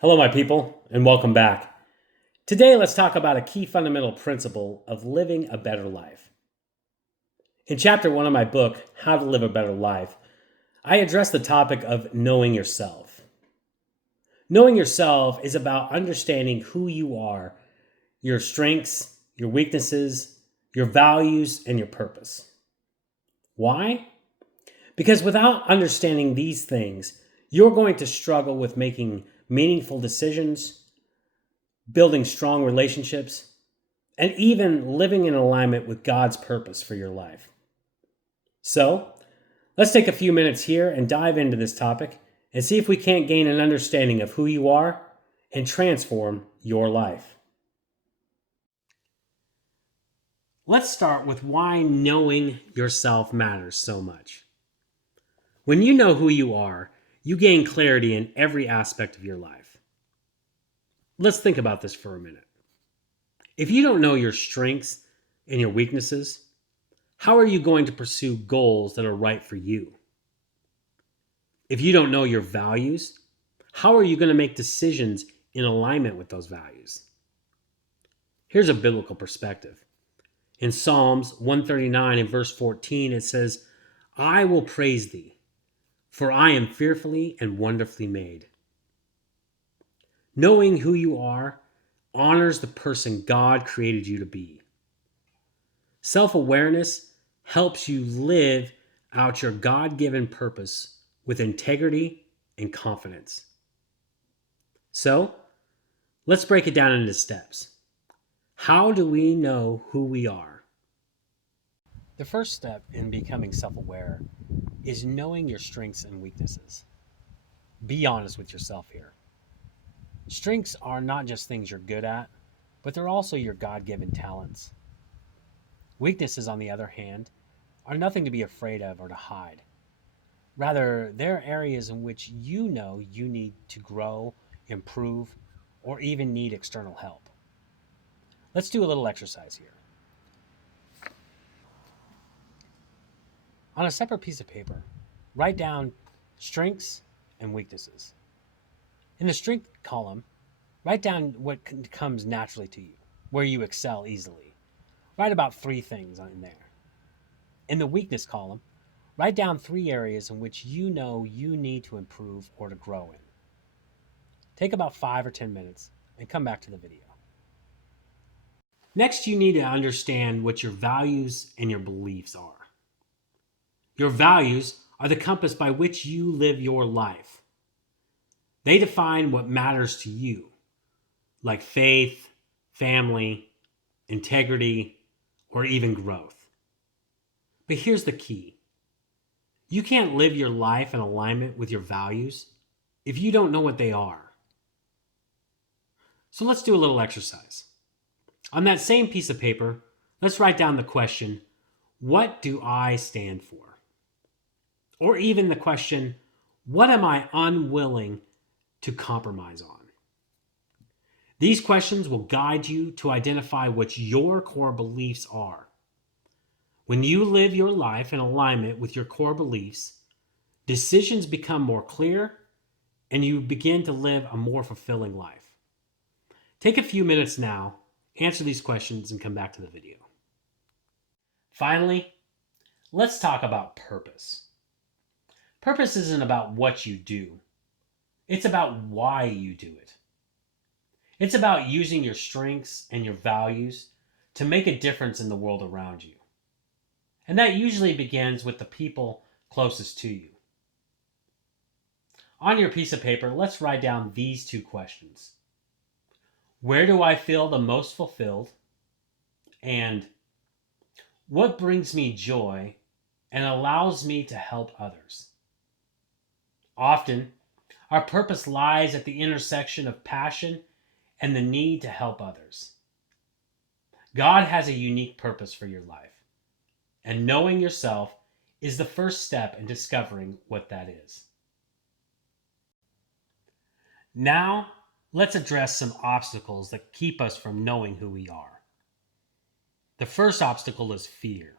Hello, my people, and welcome back. Today, let's talk about a key fundamental principle of living a better life. In chapter one of my book, How to Live a Better Life, I address the topic of knowing yourself. Knowing yourself is about understanding who you are, your strengths, your weaknesses, your values, and your purpose. Why? Because without understanding these things, you're going to struggle with making meaningful decisions, building strong relationships, and even living in alignment with God's purpose for your life. So, let's take a few minutes here and dive into this topic and see if we can't gain an understanding of who you are and transform your life. Let's start with why knowing yourself matters so much. When you know who you are, you gain clarity in every aspect of your life. Let's think about this for a minute. If you don't know your strengths and your weaknesses, how are you going to pursue goals that are right for you? If you don't know your values, how are you going to make decisions in alignment with those values? Here's a biblical perspective. In Psalms 139 and verse 14, it says, I will praise thee, for I am fearfully and wonderfully made. Knowing who you are honors the person God created you to be. Self-awareness helps you live out your God-given purpose with integrity and confidence. So, let's break it down into steps. How do we know who we are? The first step in becoming self-aware is knowing your strengths and weaknesses. Be honest with yourself here. Strengths are not just things you're good at, but they're also your God-given talents. Weaknesses, on the other hand, are nothing to be afraid of or to hide. Rather, they're areas in which you know you need to grow, improve, or even need external help. Let's do a little exercise here. On a separate piece of paper, write down strengths and weaknesses. In the strength column, write down what comes naturally to you, where you excel easily. Write about 3 things in there. In the weakness column, write down 3 areas in which you know you need to improve or to grow in. Take about 5 or 10 minutes and come back to the video. Next, you need to understand what your values and your beliefs are. Your values are the compass by which you live your life. They define what matters to you, like faith, family, integrity, or even growth. But here's the key. You can't live your life in alignment with your values if you don't know what they are. So let's do a little exercise. On that same piece of paper, let's write down the question, what do I stand for? Or even the question, what am I unwilling to compromise on? These questions will guide you to identify what your core beliefs are. When you live your life in alignment with your core beliefs, decisions become more clear and you begin to live a more fulfilling life. Take a few minutes now, answer these questions, and come back to the video. Finally, let's talk about purpose. Purpose isn't about what you do. It's about why you do it. It's about using your strengths and your values to make a difference in the world around you. And that usually begins with the people closest to you. On your piece of paper, let's write down these 2 questions. Where do I feel the most fulfilled? And what brings me joy and allows me to help others? Often, our purpose lies at the intersection of passion and the need to help others. God has a unique purpose for your life, and knowing yourself is the first step in discovering what that is. Now, let's address some obstacles that keep us from knowing who we are. The first obstacle is fear.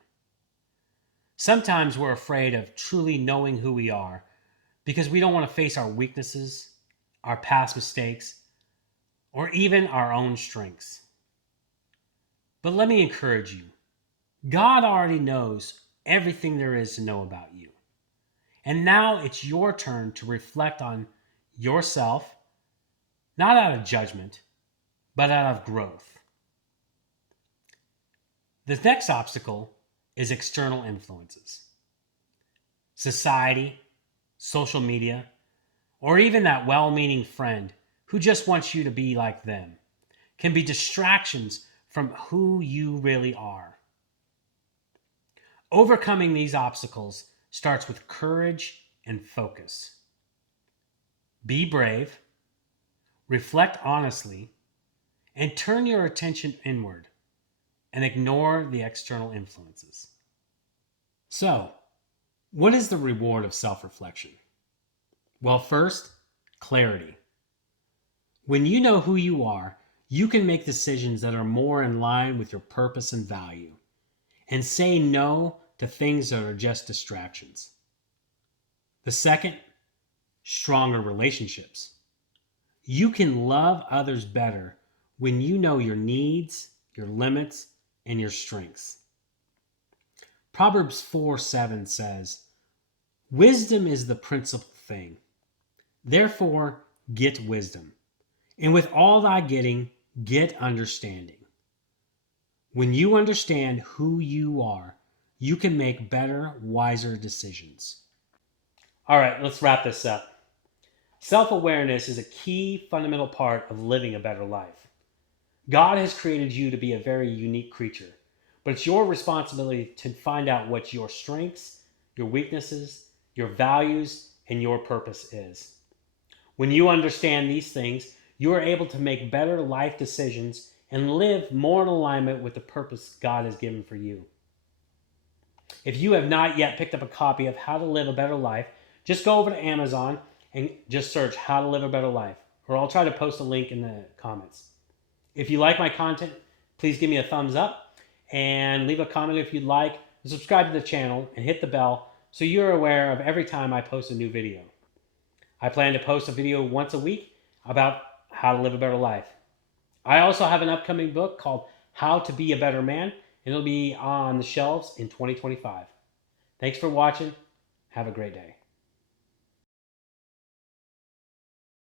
Sometimes we're afraid of truly knowing who we are because we don't want to face our weaknesses, our past mistakes, or even our own strengths. But let me encourage you. God already knows everything there is to know about you. And now it's your turn to reflect on yourself, not out of judgment, but out of growth. The next obstacle is external influences. Society, social media, or even that well meaning friend who just wants you to be like them can be distractions from who you really are. Overcoming these obstacles starts with courage and focus. Be brave, reflect honestly, and turn your attention inward and ignore the external influences. So, what is the reward of self reflection? Well, first, clarity. When you know who you are, you can make decisions that are more in line with your purpose and value, and say no to things that are just distractions. The second, stronger relationships. You can love others better when you know your needs, your limits, and your strengths. Proverbs 4:7 says, wisdom is the principal thing. Therefore, get wisdom. And with all thy getting, get understanding. When you understand who you are, you can make better, wiser decisions. All right, let's wrap this up. Self awareness is a key fundamental part of living a better life. God has created you to be a very unique creature, but it's your responsibility to find out what your strengths, your weaknesses, your values, and your purpose is. When you understand these things, you are able to make better life decisions and live more in alignment with the purpose God has given for you. If you have not yet picked up a copy of How to Live a Better Life, just go over to Amazon and just search How to Live a Better Life, or I'll try to post a link in the comments. If you like my content, please give me a thumbs up and leave a comment if you'd like. And subscribe to the channel and hit the bell so you're aware of every time I post a new video. I plan to post a video once a week about how to live a better life. I also have an upcoming book called How to Be a Better Man, and it'll be on the shelves in 2025. Thanks for watching. Have a great day.